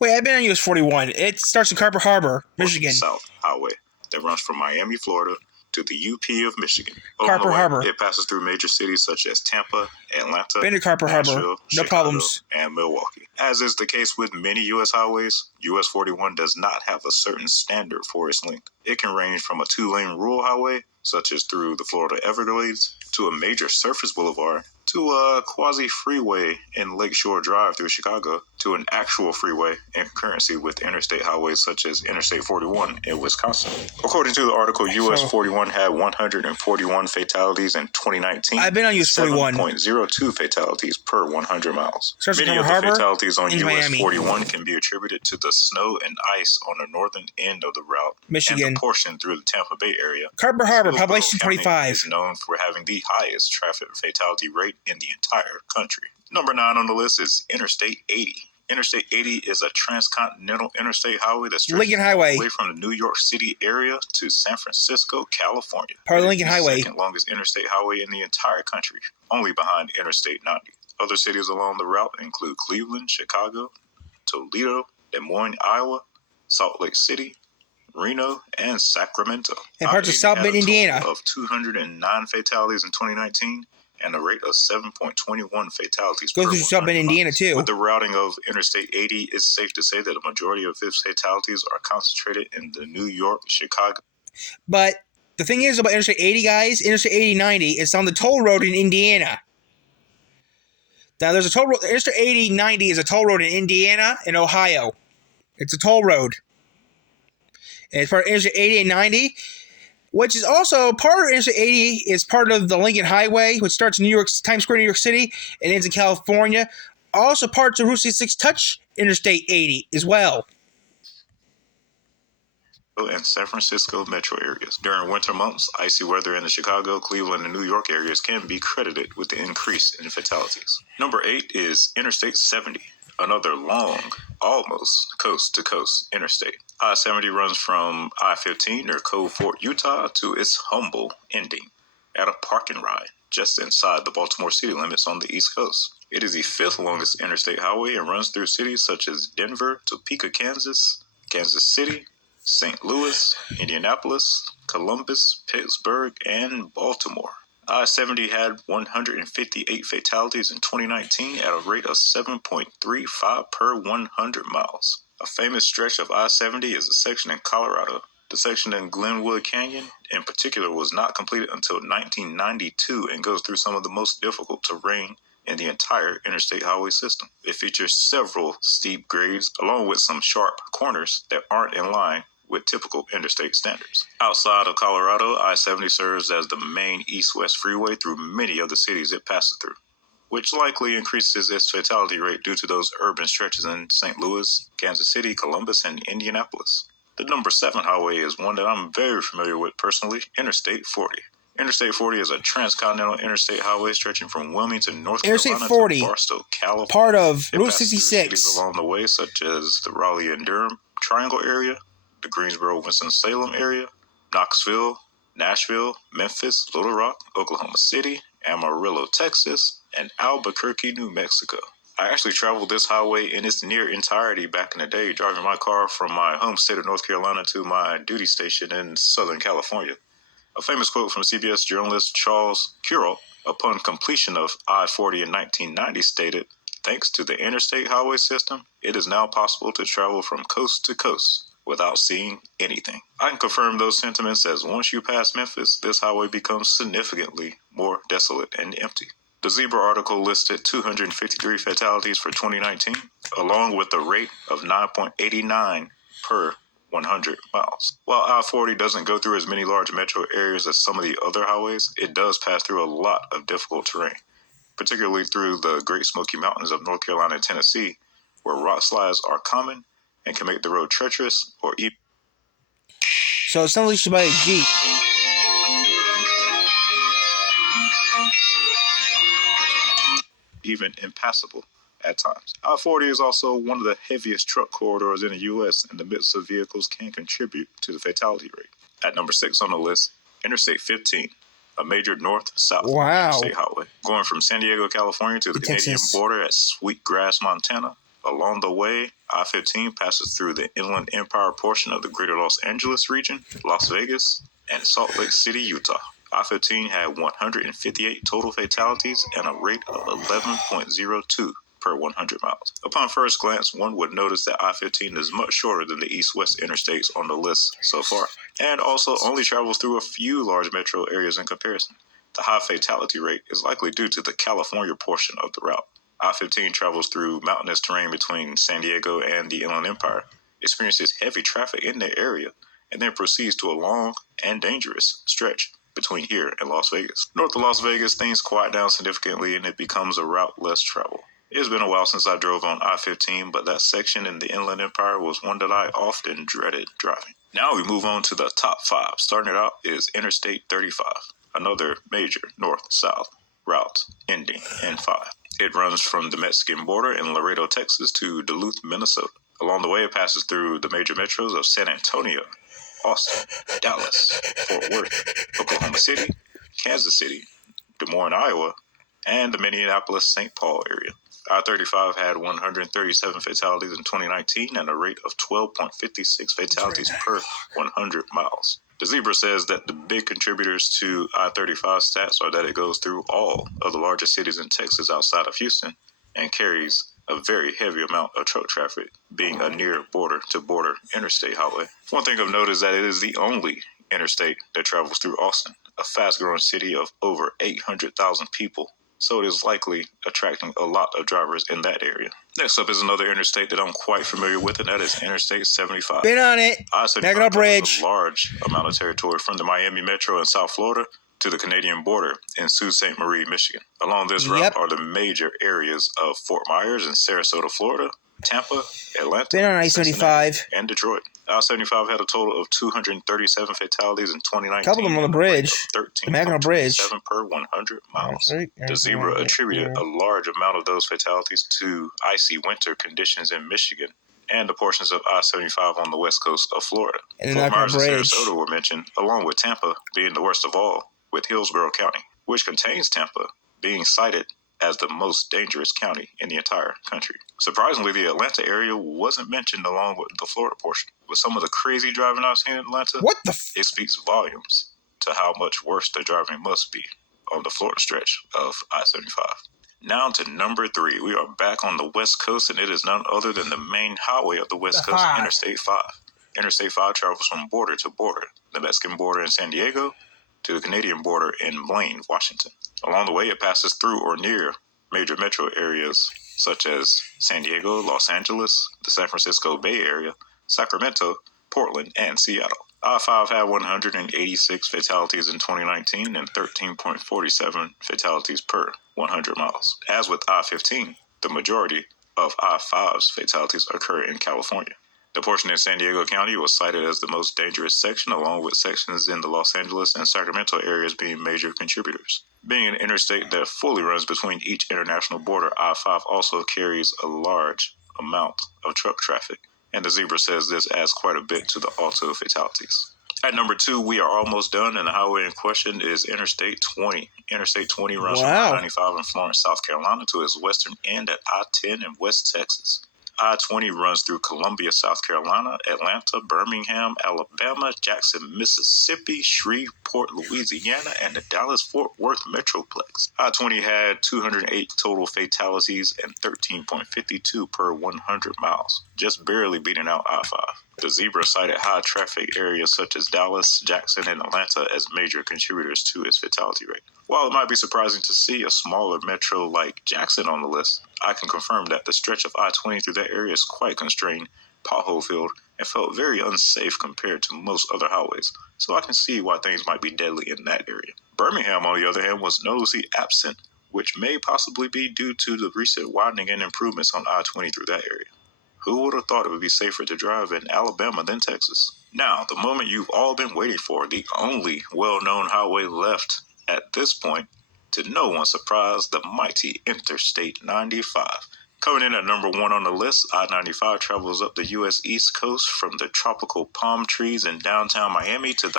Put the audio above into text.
Wait, I've been on US 41. It starts in Carper Harbor, Michigan. South Highway that runs from Miami, Florida to the UP of Michigan. Carper Harbor. It passes through major cities such as Tampa, Atlanta, Been to Carper Harbor. Nashville, No Chicago, problems. and Milwaukee. As is the case with many U.S. highways, US 41 does not have a certain standard for its length. It can range from a 2-lane rural highway, such as through the Florida Everglades, to a major surface boulevard, to a quasi-freeway in Lakeshore Drive through Chicago, to an actual freeway in concurrency with interstate highways such as Interstate 41 in Wisconsin. According to the article, US 41 had 141 fatalities in 2019. I've been on US 41. 7.02 fatalities per 100 miles. Starts Many in of Carper the Harbor, fatalities on US Miami. 41 can be attributed to the snow and ice on the northern end of the route, Michigan. and the portion through the Tampa Bay area. Carper Harbor, Hillsborough population County 25. is known for having the highest traffic fatality rate in the entire country. Number 9 on the list is Interstate 80. Interstate 80 is a transcontinental interstate highway that stretches Lincoln Highway. away from the New York City area to San Francisco, California. Part of It is Lincoln the Highway. second longest interstate highway in the entire country, only behind Interstate 90. Other cities along the route include Cleveland, Chicago, Toledo, Des Moines, Iowa, Salt Lake City, Reno, and Sacramento. And parts of I-80 South had Bend, a total Indiana. of 209 fatalities in 2019 and a rate of 7.21 fatalities Goes per through South 100 Bend, Indiana, miles. too. With the routing of Interstate 80, it's safe to say that a majority of its fatalities are concentrated in the New York, Chicago. But the thing is about Interstate 80, guys, Interstate 80-90 is on the toll road in Indiana. Now, there's a toll road. Interstate 80-90 is a toll road in Indiana and Ohio. It's a toll road. And it's part of Interstate 80 and 90, which is also part of Interstate 80 is part of the Lincoln Highway, which starts in New York, Times Square, New York City, and ends in California. Also parts of Route 66 touch Interstate 80 as well. And San Francisco metro areas. During winter months, icy weather in the Chicago, Cleveland, and New York areas can be credited with the increase in fatalities. Number 8 is Interstate 70, another long, almost coast-to-coast interstate. I-70 runs from I-15 near Cove Fort, Utah, to its humble ending at a parking ride just inside the Baltimore city limits on the East Coast. It is the 5th longest interstate highway and runs through cities such as Denver, Topeka, Kansas, Kansas City, St. Louis, Indianapolis, Columbus, Pittsburgh, and Baltimore. I-70 had 158 fatalities in 2019 at a rate of 7.35 per 100 miles. A famous stretch of I-70 is a section in Colorado. The section in Glenwood Canyon, in particular, was not completed until 1992 and goes through some of the most difficult terrain in the entire interstate highway system. It features several steep grades along with some sharp corners that aren't in line with typical interstate standards. Outside of Colorado, I-70 serves as the main east-west freeway through many of the cities it passes through, which likely increases its fatality rate due to those urban stretches in St. Louis, Kansas City, Columbus, and Indianapolis. The number 7 highway is one that I'm very familiar with personally, Interstate 40. Interstate 40 is a transcontinental interstate highway stretching from Wilmington, North Carolina to Barstow, California. Part of It Route passes through 66. cities along the way such as the Raleigh and Durham Triangle area, the Greensboro, Winston-Salem area, Knoxville, Nashville, Memphis, Little Rock, Oklahoma City, Amarillo, Texas, and Albuquerque, New Mexico. I actually traveled this highway in its near entirety back in the day, driving my car from my home state of North Carolina to my duty station in Southern California. A famous quote from CBS journalist Charles Kuralt upon completion of I-40 in 1990 stated, "Thanks to the interstate highway system, it is now possible to travel from coast to coast without seeing anything." I can confirm those sentiments as once you pass Memphis, this highway becomes significantly more desolate and empty. The Zebra article listed 253 fatalities for 2019, along with a rate of 9.89 per 100 miles. While I-40 doesn't go through as many large metro areas as some of the other highways, it does pass through a lot of difficult terrain, particularly through the Great Smoky Mountains of North Carolina and Tennessee, where rock slides are common and can make the road treacherous or So it sounds like you should buy a Jeep. even impassable at times. I-40 is also one of the heaviest truck corridors in the U.S., and the mix of vehicles can contribute to the fatality rate. At number 6 on the list, Interstate 15, a major north-south interstate highway, going from San Diego, California to the Canadian border at Sweetgrass, Montana. Along the way, I-15 passes through the Inland Empire portion of the greater Los Angeles region, Las Vegas, and Salt Lake City, Utah. I-15 had 158 total fatalities and a rate of 11.02 per 100 miles. Upon first glance, one would notice that I-15 is much shorter than the east-west interstates on the list so far, and also only travels through a few large metro areas in comparison. The high fatality rate is likely due to the California portion of the route. I-15 travels through mountainous terrain between San Diego and the Inland Empire, experiences heavy traffic in the area, and then proceeds to a long and dangerous stretch between here and Las Vegas. North of Las Vegas, things quiet down significantly and it becomes a route less traveled. It's been a while since I drove on I-15, but that section in the Inland Empire was one that I often dreaded driving. Now we move on to the top 5. Starting it out is Interstate 35, another major north-south route ending in 5. It runs from the Mexican border in Laredo, Texas to Duluth, Minnesota. Along the way, it passes through the major metros of San Antonio, Austin, Dallas, Fort Worth, Oklahoma City, Kansas City, Des Moines, Iowa, and the Minneapolis-St. Paul area. I-35 had 137 fatalities in 2019 and a rate of 12.56 fatalities per 100 miles. The Zebra says that the big contributors to I-35 stats are that it goes through all of the largest cities in Texas outside of Houston and carries a very heavy amount of truck traffic, being a near border-to-border interstate highway. One thing of note is that it is the only interstate that travels through Austin, a fast-growing city of over 800,000 people, so it is likely attracting a lot of drivers in that area. Next up is another interstate that I'm quite familiar with, and that is Interstate 75. Been on it. I-75 Mackinac Bridge. covers a large amount of territory from the Miami Metro in South Florida to the Canadian border in Sault Ste. Marie, Michigan. Along this route are the major areas of Fort Myers and Sarasota, Florida, Tampa, Atlanta, Been on I-75 and Detroit. I-75 had a total of 237 fatalities in 2019. A couple of them on the bridge. The Mackinac Bridge. 7 per 100 miles. The Zebra attributed a large amount of those fatalities to icy winter conditions in Michigan and the portions of I-75 on the west coast of Florida. And Fort Myers and Bridge. Sarasota were mentioned, along with Tampa being the worst of all, with Hillsborough County, which contains Tampa, being cited as the most dangerous county in the entire country. Surprisingly, the Atlanta area wasn't mentioned along with the Florida portion. With some of the crazy driving I've seen in Atlanta, What the it speaks volumes to how much worse the driving must be on the Florida stretch of I-75. Now to number 3. We are back on the West Coast, and it is none other than the main highway of the West Coast, Interstate 5. Interstate 5 travels from border to border, the Mexican border in San Diego to the Canadian border in Blaine, Washington. Along the way, it passes through or near major metro areas such as San Diego, Los Angeles, the San Francisco Bay Area, Sacramento, Portland, and Seattle. I-5 had 186 fatalities in 2019 and 13.47 fatalities per 100 miles. As with I-15, the majority of I-5's fatalities occur in California. The portion in San Diego County was cited as the most dangerous section, along with sections in the Los Angeles and Sacramento areas being major contributors. Being an interstate that fully runs between each international border, I-5 also carries a large amount of truck traffic, and the Zebra says this adds quite a bit to the auto fatalities. At number 2, we are almost done, and the highway in question is Interstate 20. Interstate 20 runs from I-95 in Florence, South Carolina to its western end at I-10 in West Texas. I-20 runs through Columbia, South Carolina, Atlanta, Birmingham, Alabama, Jackson, Mississippi, Shreveport, Louisiana, and the Dallas-Fort Worth Metroplex. I-20 had 208 total fatalities and 13.52 per 100 miles, just barely beating out I-5. The Zebra cited high traffic areas such as Dallas, Jackson, and Atlanta as major contributors to its fatality rate. While it might be surprising to see a smaller metro like Jackson on the list, I can confirm that the stretch of I-20 through that area is quite constrained, pothole-filled, and felt very unsafe compared to most other highways, so I can see why things might be deadly in that area. Birmingham, on the other hand, was noticeably absent, which may possibly be due to the recent widening and improvements on I-20 through that area. Who would have thought it would be safer to drive in Alabama than Texas? Now, the moment you've all been waiting for, the only well-known highway left at this point, to no one's surprise, the mighty Interstate 95. Coming in at number 1 on the list, I-95 travels up the U.S. East Coast from the tropical palm trees in downtown Miami to the